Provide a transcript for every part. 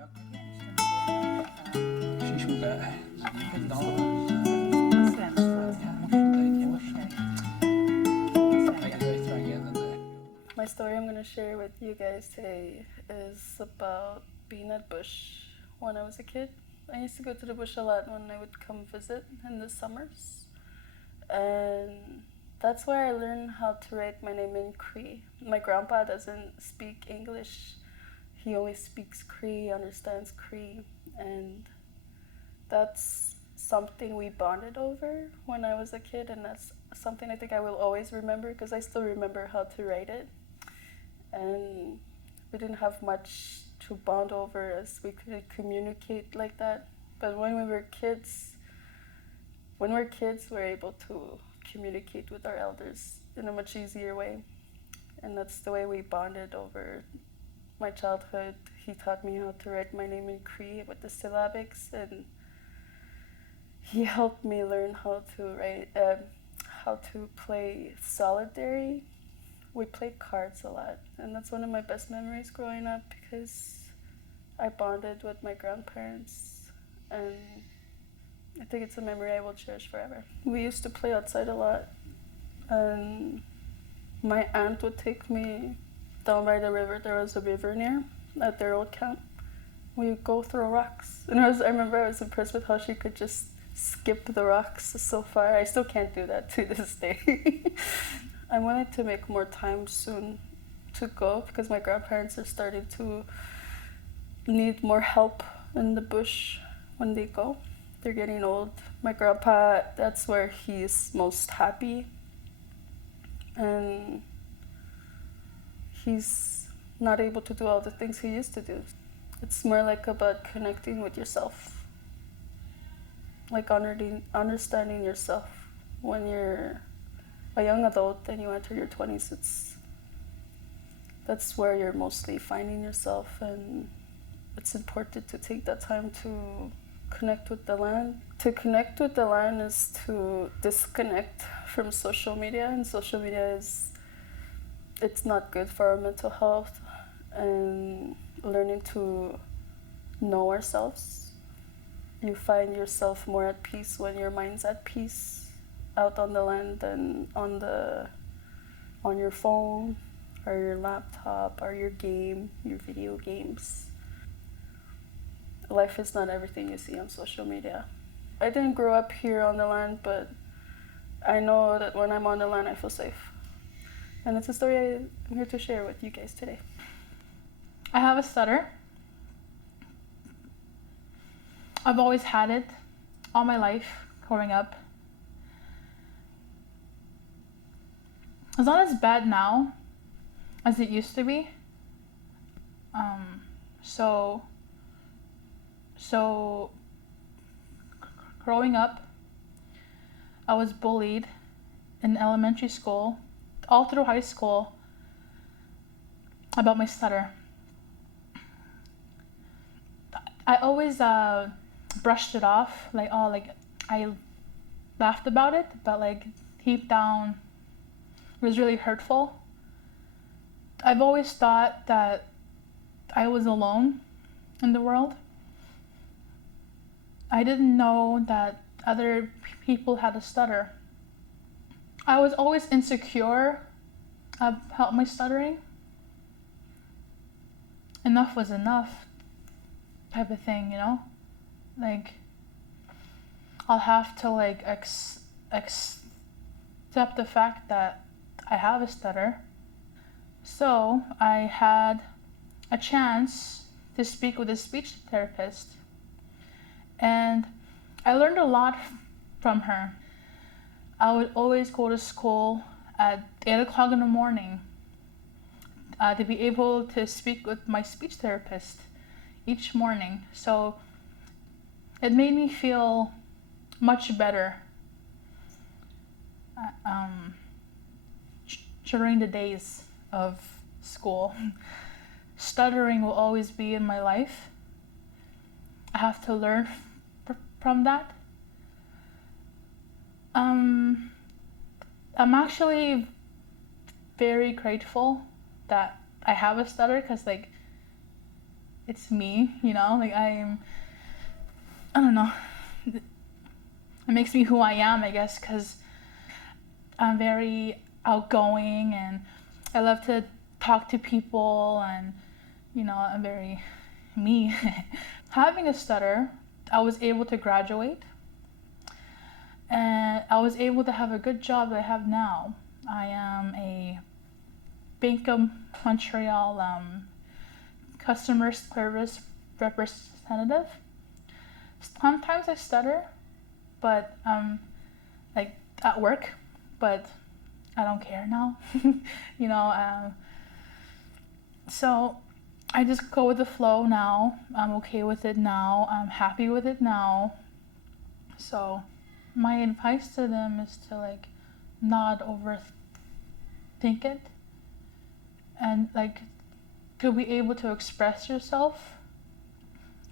My story I'm going to share with you guys today is about being at bush when I was a kid. I used to go to the bush a lot when I would come visit in the summers. And that's where I learned how to write my name in Cree. My grandpa doesn't speak English. He only speaks Cree, understands Cree. And that's something we bonded over when I was a kid. And that's something I think I will always remember because I still remember how to write it. And we didn't have much to bond over as we couldn't communicate like that. But when we were kids, we're able to communicate with our elders in a much easier way. And that's the way we bonded over my childhood. He taught me how to write my name in Cree with the syllabics, and he helped me learn how to play solitary. We played cards a lot, and that's one of my best memories growing up because I bonded with my grandparents, and I think it's a memory I will cherish forever. We used to play outside a lot, and my aunt would take me down by the river. There was a river near at their old camp. We would go throw rocks, and I remember I was impressed with how she could just skip the rocks so far. I still can't do that to this day. I wanted to make more time soon to go because my grandparents are starting to need more help in the bush when they go. They're getting old. My grandpa, that's where he's most happy. And he's not able to do all the things he used to do. It's more like about connecting with yourself. Like understanding yourself when you're a young adult and you enter your 20s. That's where you're mostly finding yourself, and it's important to take that time to connect with the land. To connect with the land is to disconnect from social media, and social media it's not good for our mental health, and learning to know ourselves. You find yourself more at peace when your mind's at peace out on the land than on your phone or your laptop or your video games. Life is not everything you see on social media. I didn't grow up here on the land, but I know that when I'm on the land, I feel safe. And it's a story I'm here to share with you guys today. I have a stutter. I've always had it all my life growing up. It's not as bad now as it used to be. So growing up, I was bullied in elementary school, all through high school, about my stutter. I always brushed it off, I laughed about it, but deep down, it was really hurtful. I've always thought that I was alone in the world. I didn't know that other people had a stutter. I was always insecure about my stuttering. Enough was enough type of thing, you know? I'll have to accept the fact that I have a stutter. So I had a chance to speak with a speech therapist, and I learned a lot from her. I would always go to school at 8 o'clock in the morning to be able to speak with my speech therapist each morning. So it made me feel much better during the days of school. Stuttering will always be in my life. I have to learn from that. I'm actually very grateful that I have a stutter, because it's me, like I don't know, it makes me who I am, I guess, because I'm very outgoing and I love to talk to people, and I'm very me. Having a stutter, I was able to graduate and I was able to have a good job that I have now. I am a Bank of Montreal customer service representative. Sometimes I stutter, but like at work, but I don't care now. So I just go with the flow now. I'm okay with it now. I'm happy with it now. So my advice to them is to like not overthink it, and like to be able to express yourself.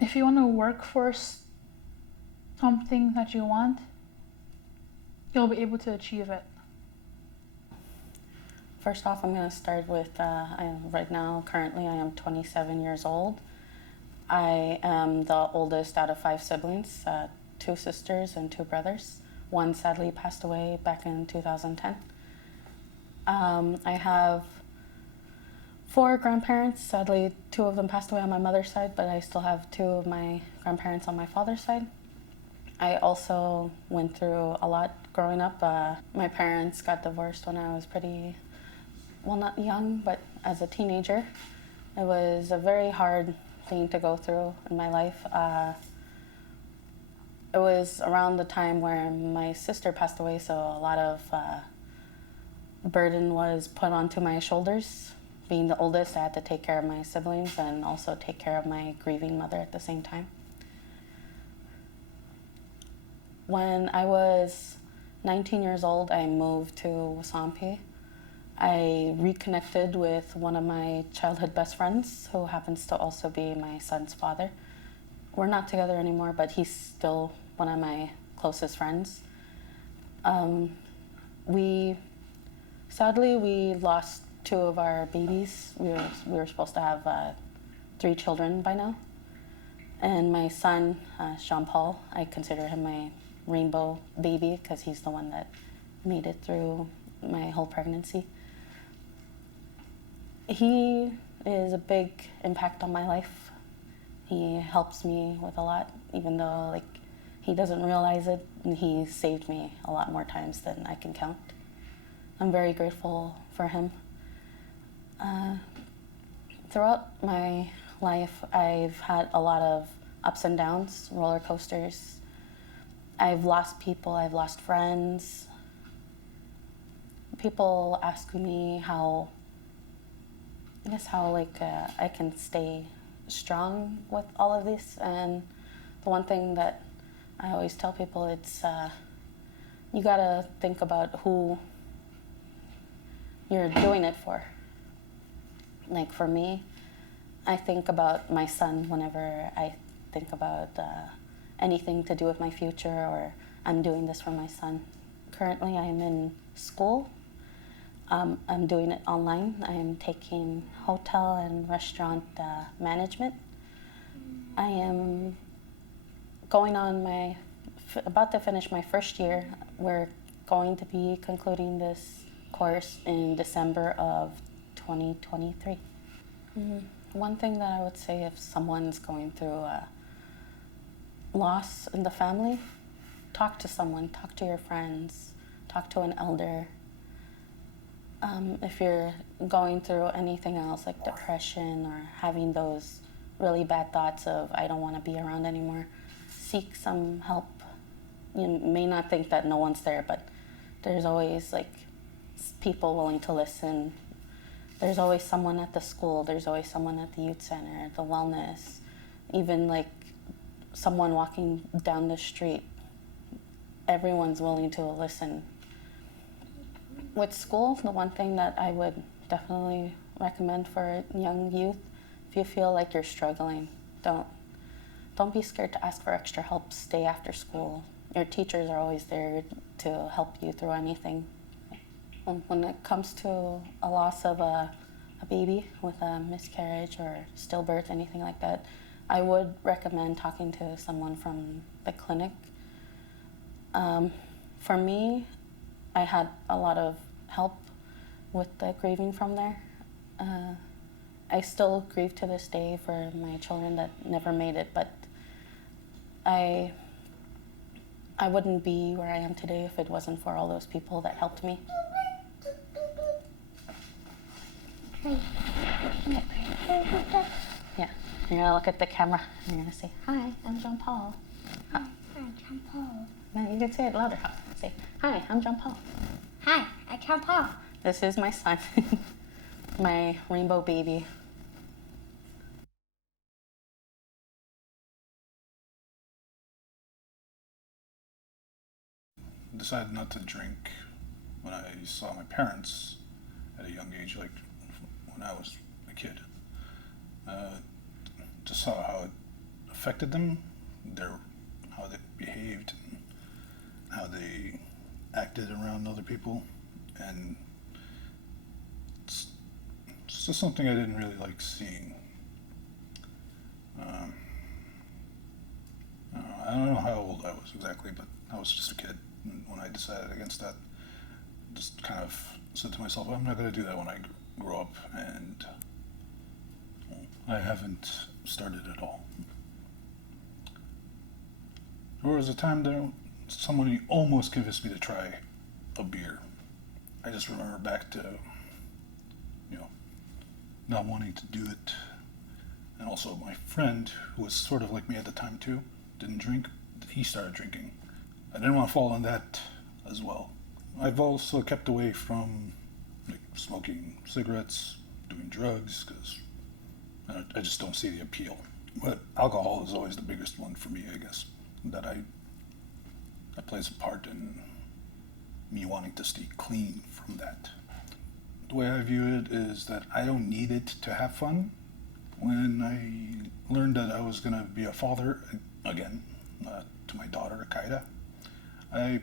If you want to work for something that you want, you'll be able to achieve it. First off, I'm going to start with right now, currently, I am 27 years old. I am the oldest out of 5 siblings, 2 sisters and 2 brothers. One sadly passed away back in 2010. I have 4 grandparents. Sadly, 2 of them passed away on my mother's side, but I still have 2 of my grandparents on my father's side. I also went through a lot growing up. My parents got divorced when I was not young, but as a teenager. It was a very hard thing to go through in my life. It was around the time where my sister passed away, so a lot of burden was put onto my shoulders. Being the oldest, I had to take care of my siblings and also take care of my grieving mother at the same time. When I was 19 years old, I moved to Wasampi. I reconnected with one of my childhood best friends, who happens to also be my son's father. We're not together anymore, but he's still one of my closest friends. Sadly, we lost 2 of our babies. We were supposed to have 3 children by now. And my son, Jean-Paul, I consider him my rainbow baby because he's the one that made it through my whole pregnancy. He is a big impact on my life. He helps me with a lot, even though he doesn't realize it, and he saved me a lot more times than I can count. I'm very grateful for him. Throughout my life, I've had a lot of ups and downs, roller coasters. I've lost people, I've lost friends. People ask me how I can stay strong with all of this, and the one thing that I always tell people, it's you gotta think about who you're doing it for. Like for me, I think about my son whenever I think about anything to do with my future, or I'm doing this for my son. Currently, I'm in school. I'm doing it online. I'm taking hotel and restaurant management. I am going on about to finish my first year. We're going to be concluding this course in December of 2023. One thing that I would say, if someone's going through a loss in the family, talk to someone, talk to your friends, talk to an elder. If you're going through anything else like depression or having those really bad thoughts of I don't want to be around anymore, seek some help. You may not think that no one's there, but there's always people willing to listen. There's always someone at the school, there's always someone at the youth center, the wellness, even someone walking down the street. Everyone's willing to listen. With school, the one thing that I would definitely recommend for young youth, if you feel like you're struggling, don't be scared to ask for extra help. Stay after school. Your teachers are always there to help you through anything. When it comes to a loss of a a baby with a miscarriage or stillbirth, anything like that, I would recommend talking to someone from the clinic. For me, I had a lot of help with the grieving from there. I still grieve to this day for my children that never made it, but I wouldn't be where I am today if it wasn't for all those people that helped me. Yeah, you're gonna look at the camera and you're gonna say, "Hi, I'm John Paul." Hi, I'm John Paul. No, you can say it louder. Say, "Hi, I'm John Paul." Hi, I'm John Paul. This is my son, my rainbow baby. Decided not to drink when I saw my parents at a young age, like when I was a kid. Just saw how it affected them, how they behaved, and how they acted around other people, and it's just something I didn't really like seeing. I don't know how old I was exactly, but I was just a kid when I decided against that. Just kind of said to myself, I'm not going to do that when I grow up, and I haven't started at all. There was a time that somebody almost convinced me to try a beer. I just remember back to, not wanting to do it. And also my friend, who was sort of like me at the time too, didn't drink, he started drinking. I didn't want to fall in that as well. I've also kept away from smoking cigarettes, doing drugs, because I just don't see the appeal. But alcohol is always the biggest one for me, I guess, that plays a part in me wanting to stay clean from that. The way I view it is that I don't need it to have fun. When I learned that I was going to be a father again to my daughter, Kaida, I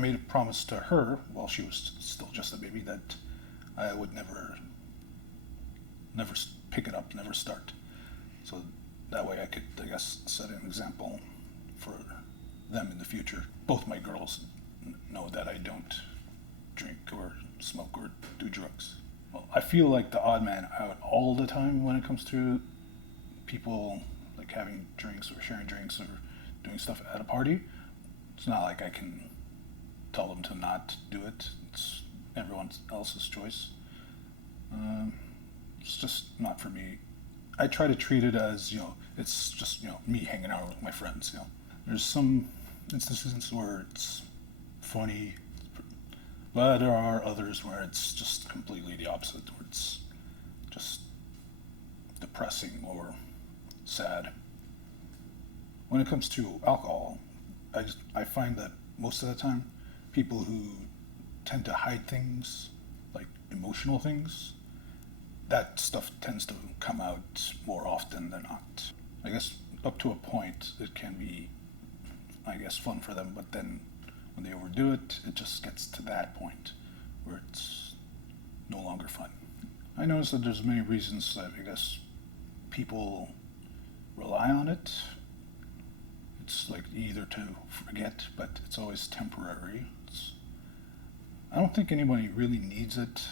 made a promise to her while she was still just a baby that I would never pick it up, never start. So that way I could, I guess, set an example for them in the future. Both my girls know that I don't drink or smoke or do drugs. Well, I feel like the odd man out all the time when it comes to people like having drinks or sharing drinks or doing stuff at a party. It's not like I can tell them to not do it. It's everyone else's choice. It's just not for me. I try to treat it as, it's just, me hanging out with my friends, There's some instances where it's funny, but there are others where it's just completely the opposite, where it's just depressing or sad. When it comes to alcohol, I find that most of the time, people who tend to hide things, like emotional things, that stuff tends to come out more often than not. I guess up to a point, it can be, fun for them, but then when they overdo it, it just gets to that point where it's no longer fun. I notice that there's many reasons that people rely on it. It's like either to forget, but it's always temporary. I don't think anybody really needs it,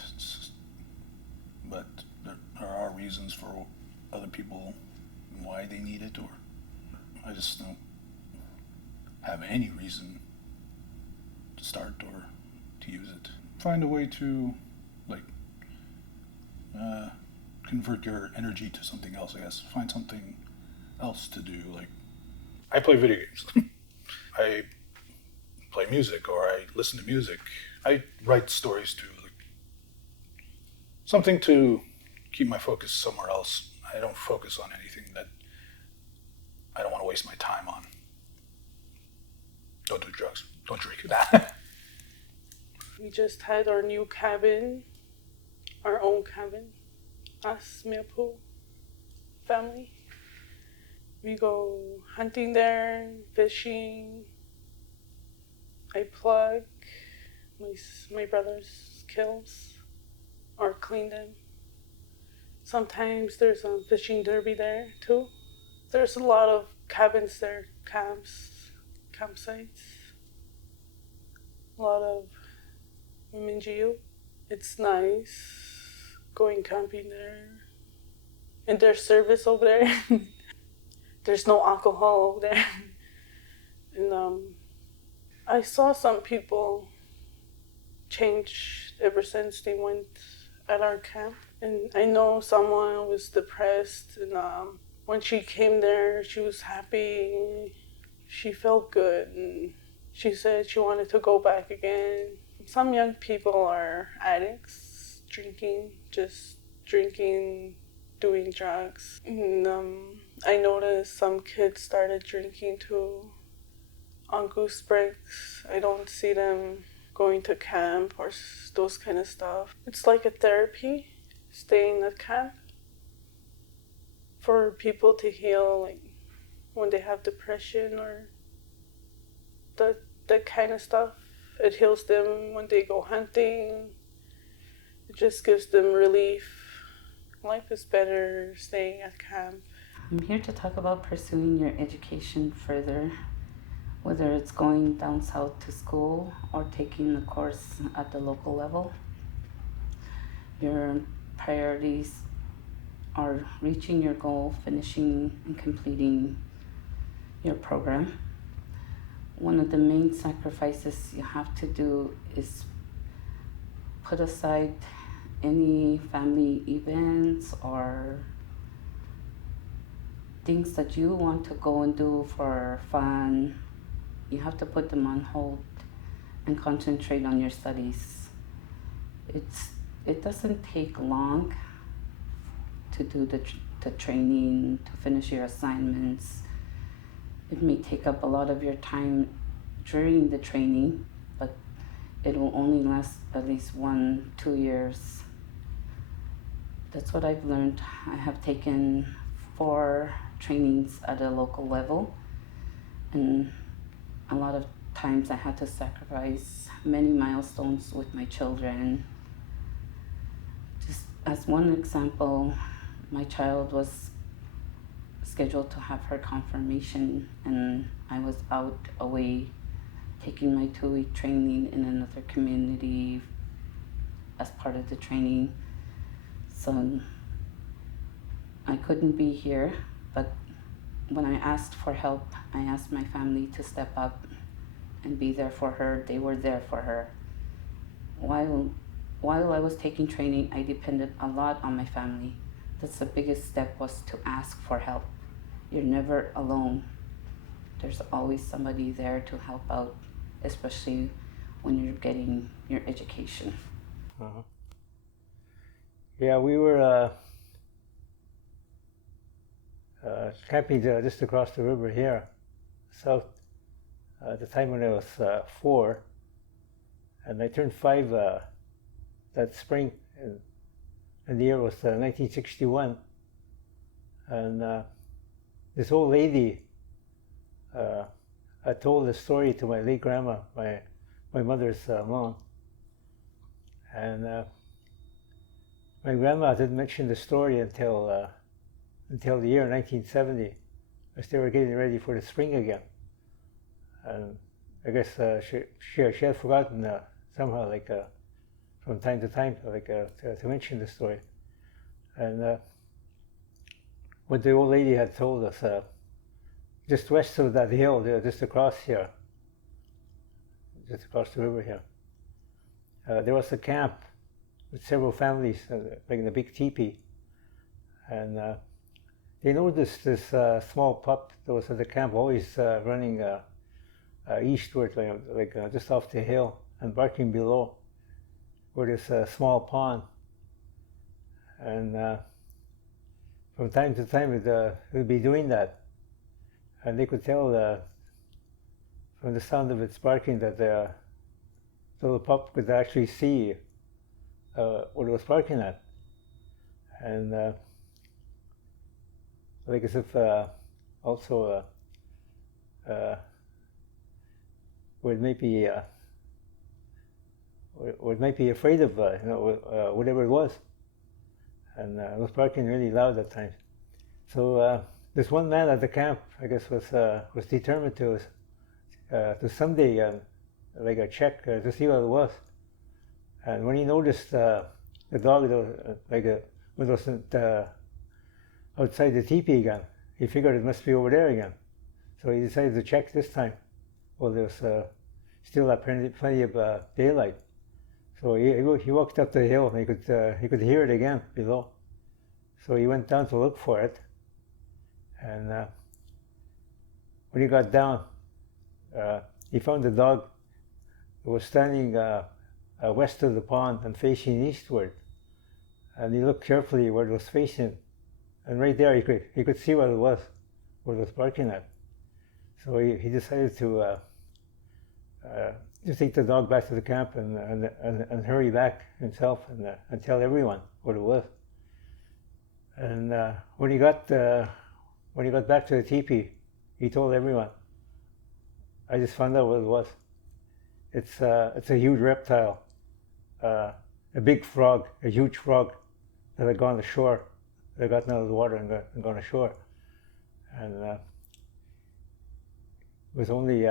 but there are reasons for other people why they need it, or I just don't have any reason to start or to use it. Find a way to convert your energy to something else, I guess. Find something else to do. Like, I play video games. I play music, or I listen to music. I write stories too. Something to keep my focus somewhere else. I don't focus on anything that I don't want to waste my time on. Don't do drugs. Don't drink that. We just had our new cabin, our own cabin, us, Meepo family. We go hunting there, fishing. I plug my brother's kills or clean them. Sometimes there's a fishing derby there too. There's a lot of cabins there, campsites. A lot of Wemindji. It's nice going camping there. And there's service over there. There's no alcohol over there. And I saw some people change ever since they went at our camp. And I know someone was depressed, and when she came there, she was happy. She felt good, and she said she wanted to go back again. Some young people are addicts, just drinking, doing drugs. And I noticed some kids started drinking too on goose breaks. I don't see them going to camp or those kind of stuff. It's like a therapy, staying at camp for people to heal, like when they have depression or that kind of stuff. It heals them when they go hunting. It just gives them relief. Life is better staying at camp. I'm here to talk about pursuing your education further, whether it's going down south to school or taking the course at the local level. Your priorities are reaching your goal, finishing and completing your program. One of the main sacrifices you have to do is put aside any family events or things that you want to go and do for fun. You have to put them on hold and concentrate on your studies. It doesn't take long to do the training, to finish your assignments. It may take up a lot of your time during the training, but it will only last at least 1-2 years. That's what I've learned. I have taken 4 trainings at a local level, and a lot of times I had to sacrifice many milestones with my children. Just as one example, my child was scheduled to have her confirmation, and I was out away taking my 2-week training in another community as part of the training. So I couldn't be here, but when I asked for help, I asked my family to step up and be there for her. They were there for her. While I was taking training, I depended a lot on my family. That's the biggest step, was to ask for help. You're never alone. There's always somebody there to help out, especially when you're getting your education. Uh-huh. Yeah, we were camping just across the river here, south, at the time when I was 4, and I turned 5 that spring, and the year was 1961, and this old lady I told the story to my late grandma, my mother's mom, and my grandma didn't mention the story until the year 1970, as they were getting ready for the spring again. And I guess she had forgotten somehow, like from time to time, like to mention the story. And what the old lady had told us, just west of that hill, just across here, just across the river here, there was a camp with several families, like in a big teepee, and they noticed this small pup that was at the camp, always running eastward, like just off the hill, and barking below, where there's a small pond. And from time to time, it would be doing that, and they could tell from the sound of its barking that the little pup could actually see what it was barking at, and like as if also or it might be afraid of whatever it was, and it was barking really loud at times. So this one man at the camp, I guess, was determined to someday like a check to see what it was. And when he noticed the dog, when it wasn't outside the teepee again, he figured it must be over there again. So he decided to check this time. Well, there was still plenty of daylight. So he walked up the hill, and he could hear it again below. So he went down to look for it. And when he got down, he found the dog that was standing west of the pond and facing eastward. And he looked carefully where it was facing, and right there he could see what it was barking at. So he decided to take the dog back to the camp and hurry back himself and tell everyone what it was. And when he got back to the teepee, he told everyone, "I just found out what it was. It's a huge reptile, a big frog, a huge frog that had gone ashore. They got out of the water and gone ashore, and it was only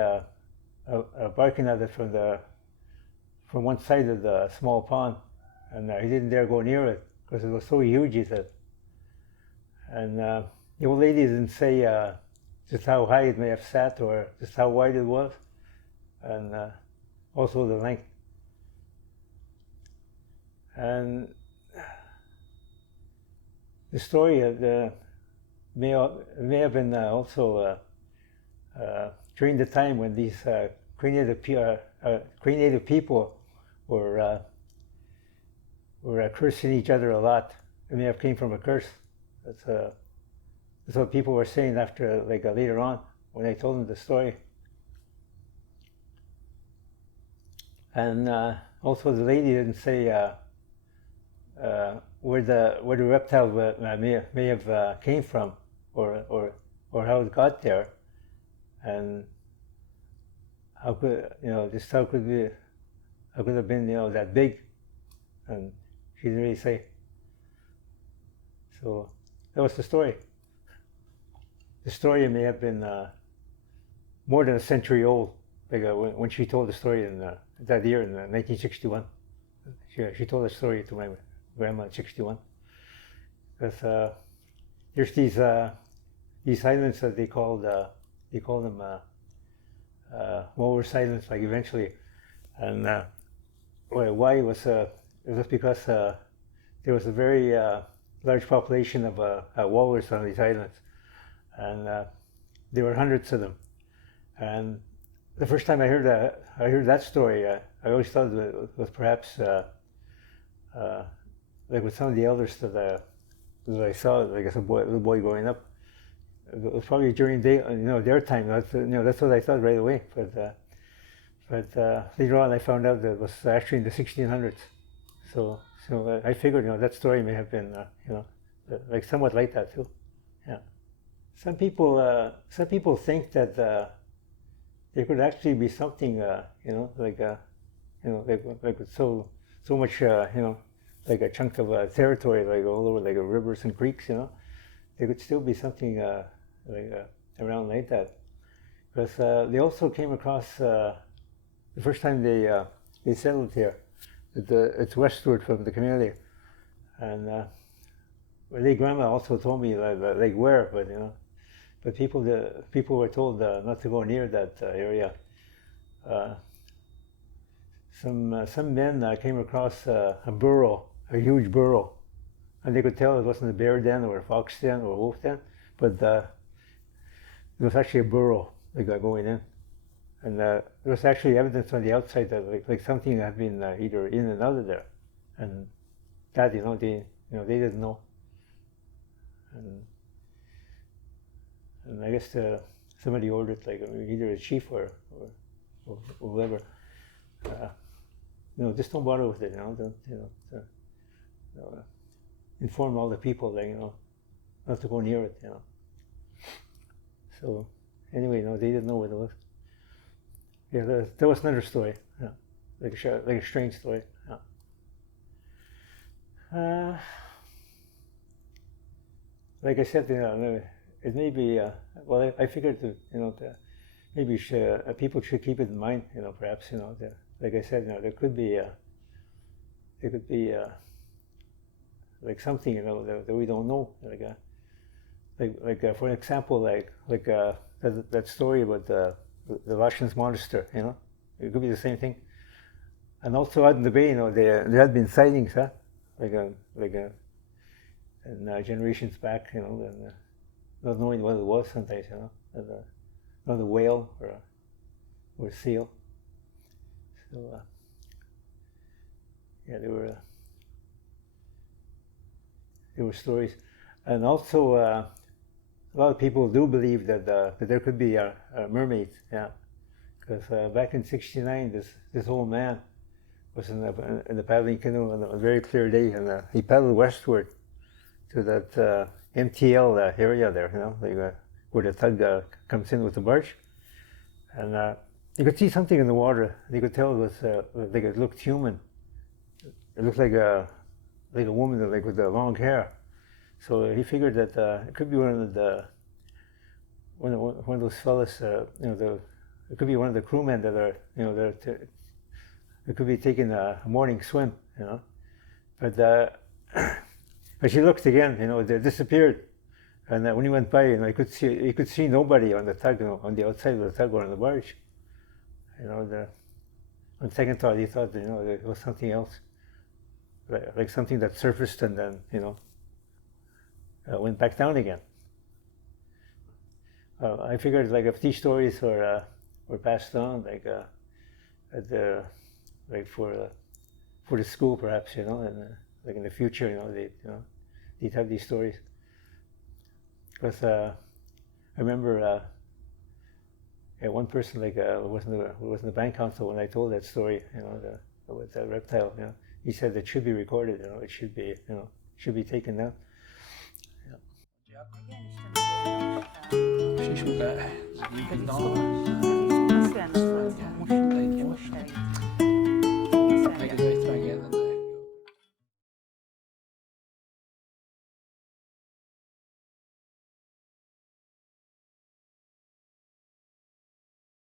barking at it from one side of the small pond, and he didn't dare go near it because it was so huge," he said. And the old lady didn't say just how high it may have sat or just how wide it was, and also the length. And the story may have been also during the time when these Cree Native people were cursing each other a lot. It may have came from a curse. That's what people were saying after, later on, when I told them the story. And also the lady didn't say where the reptile may have came from, or how it got there, and how could it have been that big, and she didn't really say. So that was the story. The story may have been more than a century old, when she told the story in that year in 1961. She told the story to my grandma in 61. Because there's these islands that they call them walrus islands, eventually, and why it was because there was a very large population of walrus on these islands, and there were hundreds of them. And the first time I heard that story, I always thought it was perhaps with some of the elders that I saw, as a little boy growing up. It was probably during their time. That's what I thought right away. But later on, I found out that it was actually in the 1600s. So I figured, that story may have been, somewhat like that too. Yeah. Some people think that there could actually be something, so much, like a chunk of territory, all over, rivers and creeks, there could still be something around like that. Because they also came across the first time they settled here. It's westward from the community, and my grandma also told me where, but people were told not to go near that area. Some men came across a burrow, a huge burrow, and they could tell it wasn't a bear den or a fox den or a wolf den, but it was actually a burrow going in. And there was actually evidence on the outside that something had been either in and out of there, and that they didn't know. And I guess somebody ordered either a chief or whoever, just don't bother with it. Inform all the people not to go near it. So anyway, they didn't know what it was. Yeah, there was another story, like a strange story. Yeah. like I said, it may be. Well, I figured that maybe people should keep it in mind. Perhaps like I said, there could be like something that we don't know. Like for example, that story about the Russians monster. It could be the same thing. And also out in the bay, there had been sightings, and generations back, and not knowing what it was sometimes, another whale or a seal. So yeah, there were stories, and also a lot of people do believe that there could be mermaids, yeah, because back in '69, this old man was in the paddling canoe on a very clear day, and he paddled westward to that MTL area there, where the tug comes in with the barge, and you could see something in the water. You could tell it was like it looked human. It looked like a woman with the long hair. So he figured that it could be one of those fellas, it could be one of the crewmen that are, it could be taking a morning swim, But she looked again, they disappeared. And when he went by, he could see nobody on the tug, on the outside of the tug or on the barge. On second thought, he thought, it was something else, like something that surfaced and then, went back down again. I figured, if these stories were passed on, for the school, perhaps, and in the future, they'd have these stories. Because I remember one person, was in the band council when I told that story, with that reptile. He said it should be recorded. It should be taken down. Şişme.